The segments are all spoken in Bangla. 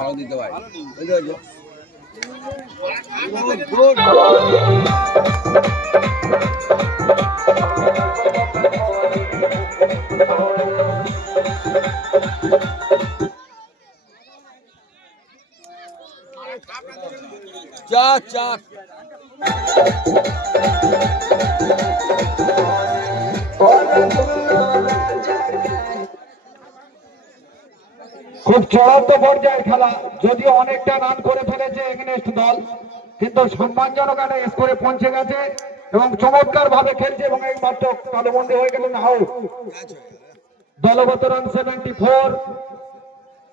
ভালো দিতে পারে চাক চাক খুব চূড়ান্ত পর্যায়ের খেলা, যদিও অনেকটা রান করে ফেলেছে এগেনস্ট দল, কিন্তু সম্মানজনক একটা স্কোরে পৌঁছে গেছে এবং চমৎকার ভাবে খেলছে এবং এই মাত্র তালুবন্দী হয়ে গেলেন আউট। দলগত রান 74,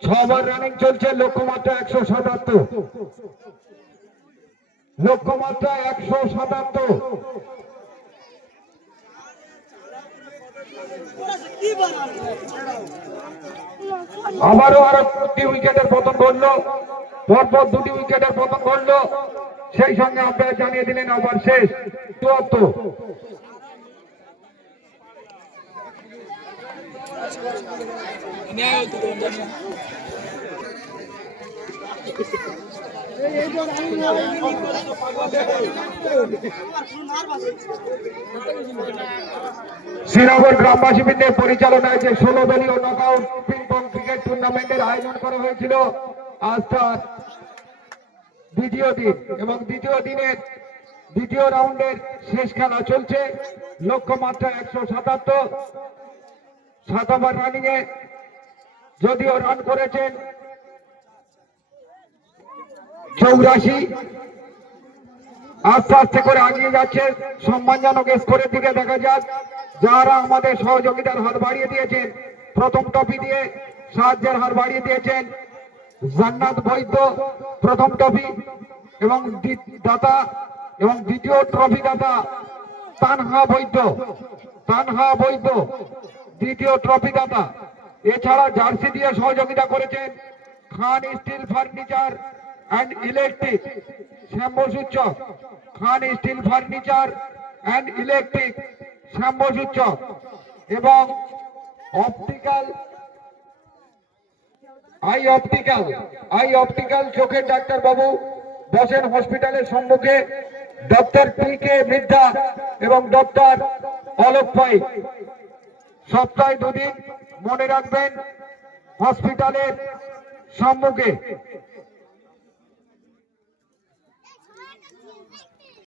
6 বার রানিং চলছে, লক্ষ্যমাত্রা 177, লক্ষ্যমাত্রা 177। আবারও আরো 2 উইকেটের পতন ঘটলো, পরপর 2টি উইকেটের পতন ঘটলো, সেই সঙ্গে আম্পায়ার জানিয়ে দিলেন ওভার শেষ। 74। শ্রীনগর গ্রামবাসীদের পরিচালনায় যে 16 দলীয় নকআউট পিং পং ক্রিকেট টুর্নামেন্টের আয়োজন করা হয়েছিল, আজ তার দ্বিতীয় দিন এবং দ্বিতীয় দিনের দ্বিতীয় রাউন্ডের শেষ খেলা চলছে। লক্ষ্যমাত্রা 177, 7 ওভার রানিং এ যদিও রান করেছেন 84, আস্তে আস্তে করে আগিয়ে যাচ্ছে সম্মানজনক স্কোরের দিকে। দেখা যাক যারা আমাদের সহযোগিতার হাত বাড়িয়ে দিয়েছেন, প্রথম ট্রফি দিয়ে সাহায্যের হাত বাড়িয়ে দিয়েছেন জান্নাত বৈদ্য, প্রথম ট্রফি এবং দাতা, এবং দ্বিতীয় ট্রফি দাতা তানহা বৈদ্য দ্বিতীয় ট্রফি দাতা। এছাড়া জার্সি দিয়ে সহযোগিতা করেছেন Khan steel furniture and electric Shyamsuchak, Khan steel furniture and electric Shyamsuchak, এবং আই অপটিক্যাল চোখের ডাক্তার বাবু বসেন হসপিটালের সম্মুখে, ডক্টর পি.কে. মিদ্যা এবং ডক্টর অলোক পাই। সপ্তাহে 2 দিন মনে রাখবেন হসপিটালের সম্মুখে